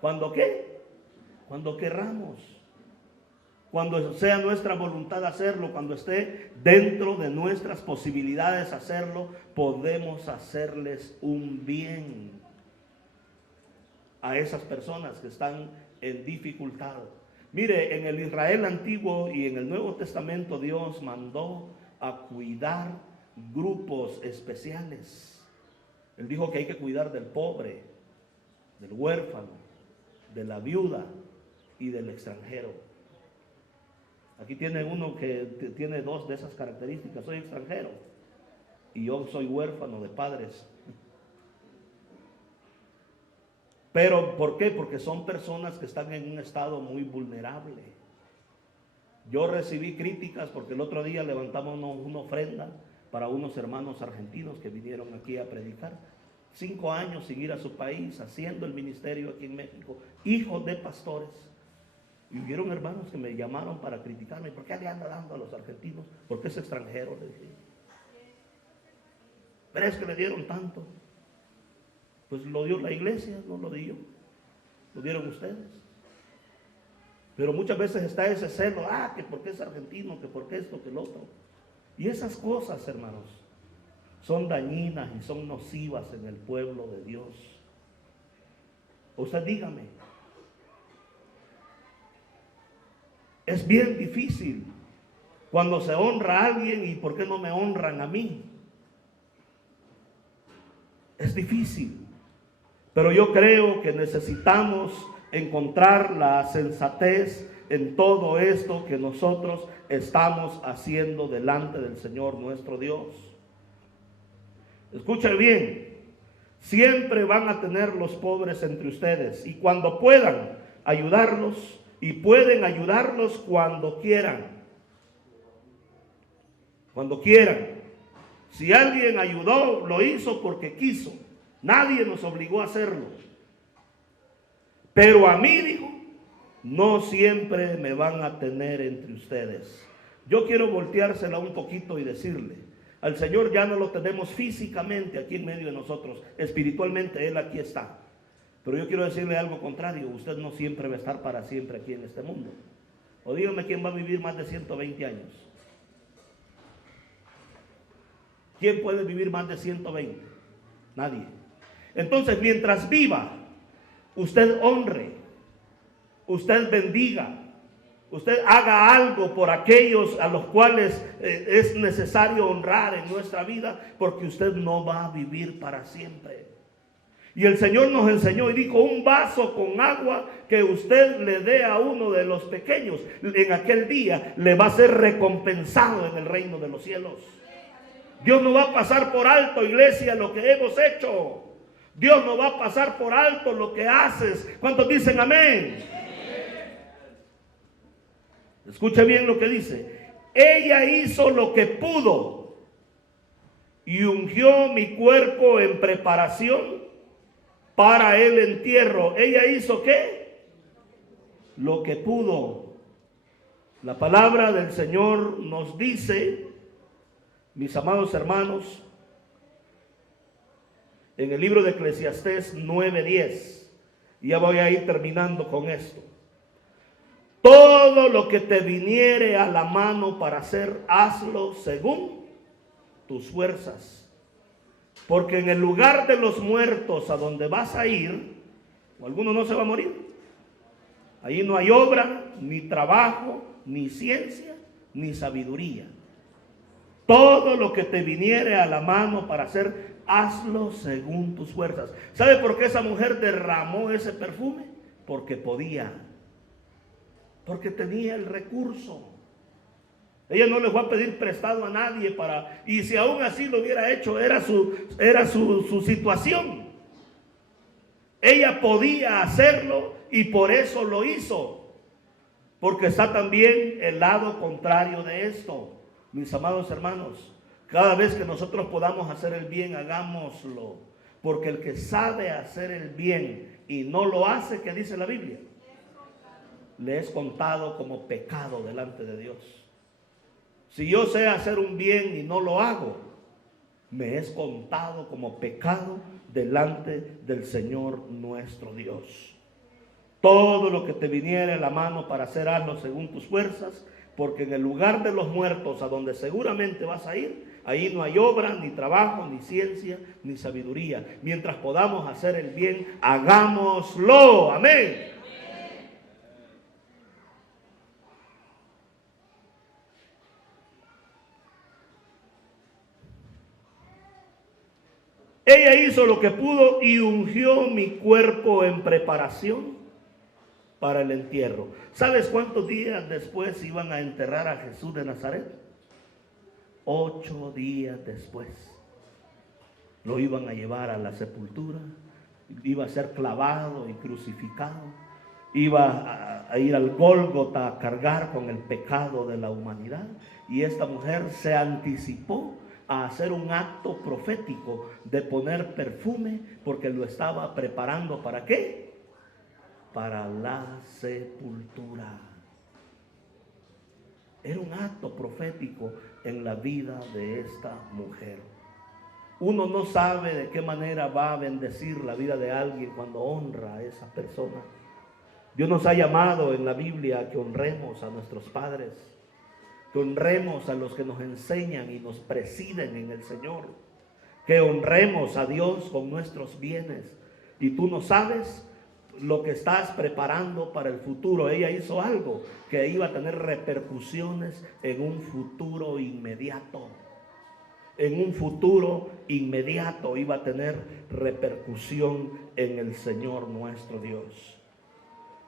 ¿Cuándo qué? Cuando querramos. Cuando sea nuestra voluntad hacerlo, cuando esté dentro de nuestras posibilidades hacerlo, podemos hacerles un bien a esas personas que están en dificultad. Mire, en el Israel antiguo y en el Nuevo Testamento Dios mandó a cuidar grupos especiales. Él dijo que hay que cuidar del pobre, del huérfano, de la viuda y del extranjero. Aquí tiene uno que tiene dos de esas características: soy extranjero y yo soy huérfano de padres. Pero ¿por qué? Porque son personas que están en un estado muy vulnerable. Yo recibí críticas porque el otro día levantamos una ofrenda para unos hermanos argentinos que vinieron aquí a predicar. 5 años sin ir a su país, haciendo el ministerio aquí en México, hijos de pastores. Y hubieron hermanos que me llamaron para criticarme: ¿por qué le anda dando a los argentinos? Porque es extranjero, les dije. Pero es que le dieron tanto. Pues lo dio la iglesia, no lo di yo. Lo dieron ustedes. Pero muchas veces está ese celo: que porque es argentino, que porque esto, que lo otro. Y esas cosas, hermanos, son dañinas y son nocivas en el pueblo de Dios. Usted dígame. Es bien difícil cuando se honra a alguien y ¿por qué no me honran a mí? Es difícil. Pero yo creo que necesitamos encontrar la sensatez en todo esto que nosotros estamos haciendo delante del Señor nuestro Dios. Escuche bien, siempre van a tener los pobres entre ustedes, y cuando puedan ayudarlos, y pueden ayudarlos cuando quieran. Cuando quieran. Si alguien ayudó, lo hizo porque quiso. Nadie nos obligó a hacerlo. Pero a mí, dijo, no siempre me van a tener entre ustedes. Yo quiero volteársela un poquito y decirle: al Señor ya no lo tenemos físicamente aquí en medio de nosotros. Espiritualmente Él aquí está. Pero yo quiero decirle algo contrario: usted no siempre va a estar para siempre aquí en este mundo. O dígame quién va a vivir más de 120 años. ¿Quién puede vivir más de 120? Nadie. Entonces, mientras viva, usted honre, usted bendiga, usted haga algo por aquellos a los cuales es necesario honrar en nuestra vida, porque usted no va a vivir para siempre. Y el Señor nos enseñó y dijo: un vaso con agua que usted le dé a uno de los pequeños, en aquel día le va a ser recompensado en el reino de los cielos. Dios no va a pasar por alto, iglesia, lo que hemos hecho. Dios no va a pasar por alto lo que haces. ¿Cuántos dicen amén? Escuche bien lo que dice. Ella hizo lo que pudo y ungió mi cuerpo en preparación para el entierro. ¿Ella hizo qué? Lo que pudo. La palabra del Señor nos dice, mis amados hermanos, en el libro de Eclesiastés 9:10, y ya voy a ir terminando con esto: todo lo que te viniere a la mano para hacer, hazlo según tus fuerzas. Porque en el lugar de los muertos a donde vas a ir, alguno no se va a morir. Ahí no hay obra, ni trabajo, ni ciencia, ni sabiduría. Todo lo que te viniere a la mano para hacer, hazlo según tus fuerzas. ¿Sabe por qué esa mujer derramó ese perfume? Porque podía. Porque tenía el recurso. Ella no le fue a pedir prestado a nadie y si aún así lo hubiera hecho, era su situación. Ella podía hacerlo y por eso lo hizo. Porque está también el lado contrario de esto. Mis amados hermanos, cada vez que nosotros podamos hacer el bien, hagámoslo. Porque el que sabe hacer el bien y no lo hace, ¿qué dice la Biblia? Le es contado como pecado delante de Dios. Si yo sé hacer un bien y no lo hago, me es contado como pecado delante del Señor nuestro Dios. Todo lo que te viniere a la mano para hacer, hazlo según tus fuerzas, porque en el lugar de los muertos a donde seguramente vas a ir, ahí no hay obra, ni trabajo, ni ciencia, ni sabiduría. Mientras podamos hacer el bien, hagámoslo. Amén. Ella hizo lo que pudo y ungió mi cuerpo en preparación para el entierro. ¿Sabes cuántos días después iban a enterrar a Jesús de Nazaret? 8 días después. Lo iban a llevar a la sepultura, iba a ser clavado y crucificado, iba a ir al Gólgota a cargar con el pecado de la humanidad. Y esta mujer se anticipó a hacer un acto profético de poner perfume, porque lo estaba preparando. ¿Para qué? Para la sepultura. Era un acto profético en la vida de esta mujer. Uno no sabe de qué manera va a bendecir la vida de alguien cuando honra a esa persona. Dios nos ha llamado en la Biblia a que honremos a nuestros padres, que honremos a los que nos enseñan y nos presiden en el Señor, que honremos a Dios con nuestros bienes. Y tú no sabes lo que estás preparando para el futuro. Ella hizo algo que iba a tener repercusiones en un futuro inmediato. En un futuro inmediato iba a tener repercusión en el Señor nuestro Dios.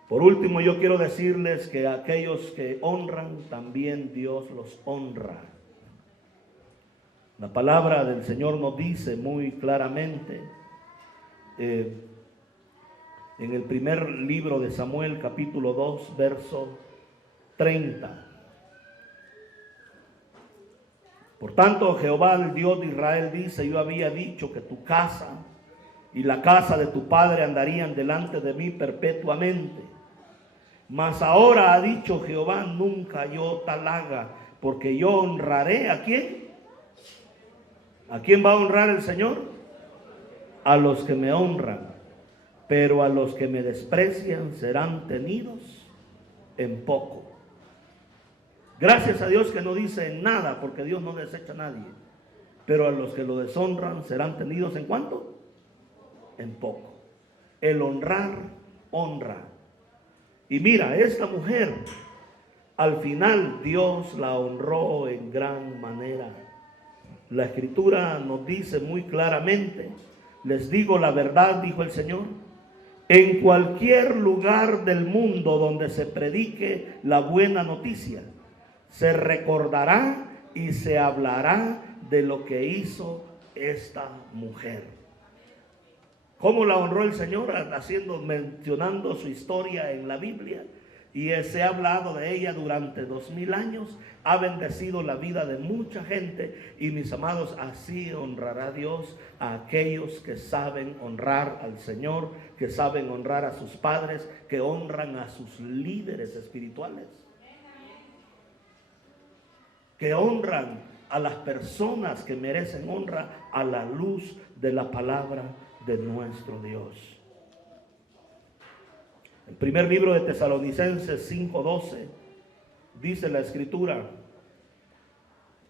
Por último, yo quiero decirles que aquellos que honran, también Dios los honra. La palabra del Señor nos dice muy claramente, en el primer libro de Samuel, capítulo 2, verso 30. Por tanto, Jehová, el Dios de Israel, dice: yo había dicho que tu casa y la casa de tu padre andarían delante de mí perpetuamente. Mas ahora ha dicho Jehová, nunca yo tal haga, porque yo honraré ¿a quién? ¿A quién va a honrar el Señor? A los que me honran, pero a los que me desprecian serán tenidos en poco. Gracias a Dios que no dice en nada, porque Dios no desecha a nadie. pero a los que lo deshonran serán tenidos ¿en cuánto? En poco. El honrar, honra. Y mira, esta mujer, al final Dios la honró en gran manera. La Escritura nos dice muy claramente, les digo la verdad, dijo el Señor, en cualquier lugar del mundo donde se predique la buena noticia, se recordará y se hablará de lo que hizo esta mujer. ¿Cómo la honró el Señor? Mencionando su historia en la Biblia. Y se ha hablado de ella durante 2000 años. Ha bendecido la vida de mucha gente. Y mis amados, así honrará Dios a aquellos que saben honrar al Señor, que saben honrar a sus padres, que honran a sus líderes espirituales, que honran a las personas que merecen honra a la luz de la palabra de nuestro Dios. El primer libro de Tesalonicenses 5:12 dice la Escritura: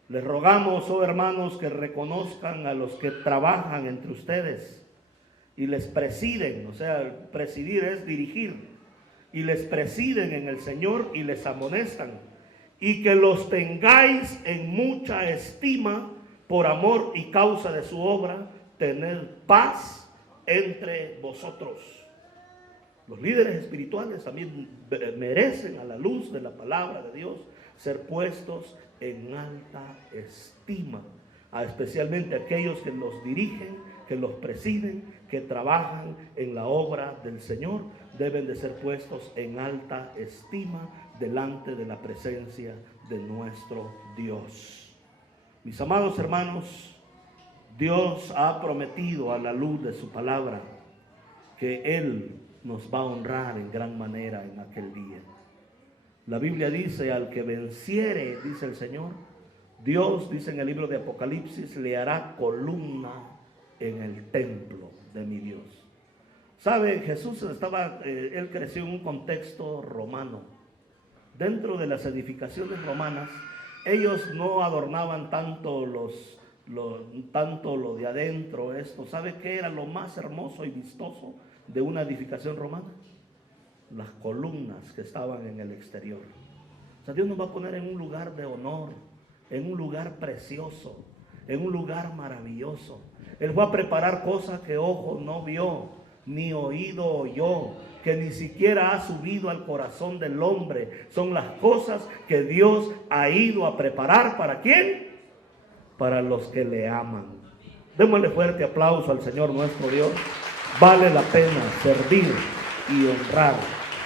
les rogamos, oh hermanos, que reconozcan a los que trabajan entre ustedes y les presiden, o sea, presidir es dirigir, y les presiden en el Señor y les amonestan, y que los tengáis en mucha estima por amor y causa de su obra, tened paz entre vosotros. Los líderes espirituales también merecen, a la luz de la palabra de Dios, ser puestos en alta estima, especialmente aquellos que los dirigen, que los presiden, que trabajan en la obra del Señor, deben de ser puestos en alta estima delante de la presencia de nuestro Dios. Mis amados hermanos, Dios ha prometido a la luz de su palabra que Él nos va a honrar en gran manera en aquel día. La Biblia dice: al que venciere, dice el Señor, Dios, dice en el libro de Apocalipsis, le hará columna en el templo de mi Dios. ¿Sabe? Jesús él creció en un contexto romano. Dentro de las edificaciones romanas, ellos no adornaban tanto lo de adentro, esto. ¿Sabe qué era lo más hermoso y vistoso de una edificación romana? Las columnas que estaban en el exterior. O sea, Dios nos va a poner en un lugar de honor, en un lugar precioso, en un lugar maravilloso. Él va a preparar cosas que ojo no vio, ni oído oyó, que ni siquiera ha subido al corazón del hombre. Son las cosas que Dios ha ido a preparar. ¿Para quién? Para los que le aman. Démosle fuerte aplauso al Señor nuestro Dios. Vale la pena servir y honrar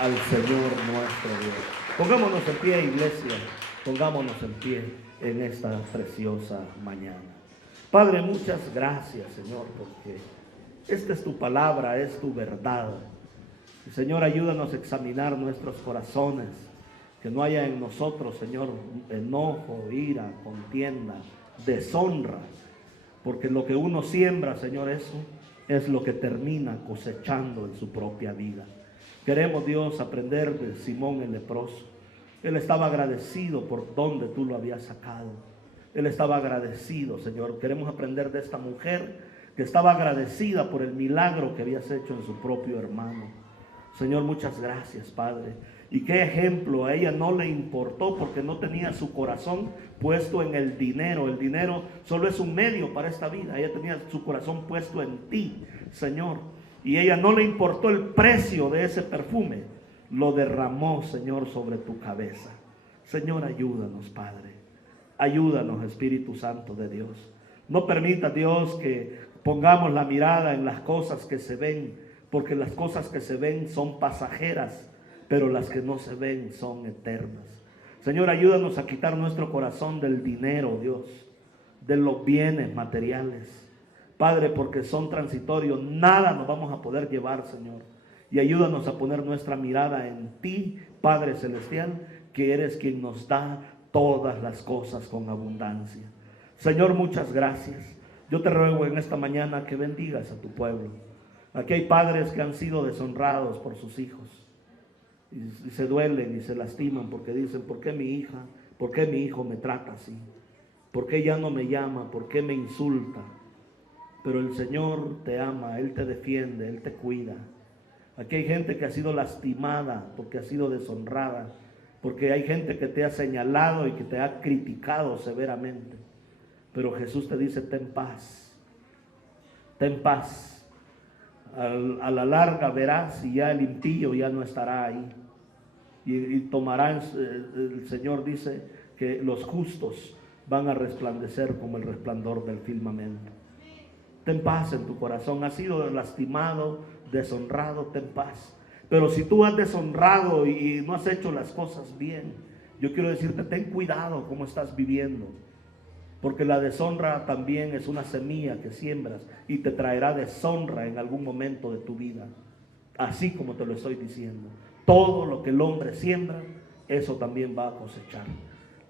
al Señor nuestro Dios. Pongámonos en pie, iglesia. Pongámonos en pie en esta preciosa mañana. Padre, muchas gracias, Señor, porque esta es tu palabra, es tu verdad. Y, Señor, ayúdanos a examinar nuestros corazones, que no haya en nosotros, Señor, enojo, ira, contienda, deshonra, porque lo que uno siembra, Señor, eso es lo que termina cosechando en su propia vida. Queremos, Dios, aprender de Simón el leproso. Él estaba agradecido por donde tú lo habías sacado. Él estaba agradecido, Señor. Queremos aprender de esta mujer que estaba agradecida por el milagro que habías hecho en su propio hermano. Señor, muchas gracias, Padre. Y qué ejemplo, a ella no le importó porque no tenía su corazón puesto en el dinero. El dinero solo es un medio para esta vida. Ella tenía su corazón puesto en ti, Señor. Y ella no le importó el precio de ese perfume. Lo derramó, Señor, sobre tu cabeza. Señor, ayúdanos, Padre. Ayúdanos, Espíritu Santo de Dios. No permita, Dios, que pongamos la mirada en las cosas que se ven, porque las cosas que se ven son pasajeras, pero las que no se ven son eternas. Señor, ayúdanos a quitar nuestro corazón del dinero, Dios, de los bienes materiales. Padre, porque son transitorios, nada nos vamos a poder llevar, Señor. Y ayúdanos a poner nuestra mirada en ti, Padre Celestial, que eres quien nos da todas las cosas con abundancia. Señor, muchas gracias. Yo te ruego en esta mañana que bendigas a tu pueblo. Aquí hay padres que han sido deshonrados por sus hijos. Y se duelen y se lastiman porque dicen: ¿por qué mi hija, por qué mi hijo me trata así? ¿Por qué ya no me llama? ¿Por qué me insulta? Pero el Señor te ama, Él te defiende, Él te cuida. Aquí hay gente que ha sido lastimada porque ha sido deshonrada, porque hay gente que te ha señalado y que te ha criticado severamente. Pero Jesús te dice, ten paz, ten paz. A la larga verás y ya el impío ya no estará ahí. Y tomarán, el Señor dice que los justos van a resplandecer como el resplandor del firmamento. Ten paz en tu corazón. Has sido lastimado, deshonrado, ten paz. Pero si tú has deshonrado y no has hecho las cosas bien, yo quiero decirte, ten cuidado cómo estás viviendo. Porque la deshonra también es una semilla que siembras y te traerá deshonra en algún momento de tu vida. Así como te lo estoy diciendo. Todo lo que el hombre siembra, eso también va a cosechar.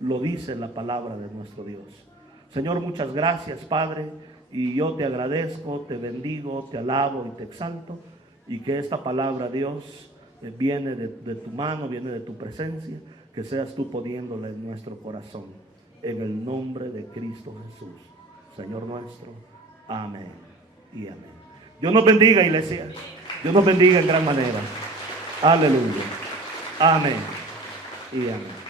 Lo dice la palabra de nuestro Dios. Señor, muchas gracias, Padre. Y yo te agradezco, te bendigo, te alabo y te exalto. Y que esta palabra, Dios, viene de tu mano, viene de tu presencia. Que seas tú poniéndola en nuestro corazón. En el nombre de Cristo Jesús, Señor nuestro. Amén y amén. Dios nos bendiga, iglesia. Dios nos bendiga en gran manera. Aleluya. Amén y amén.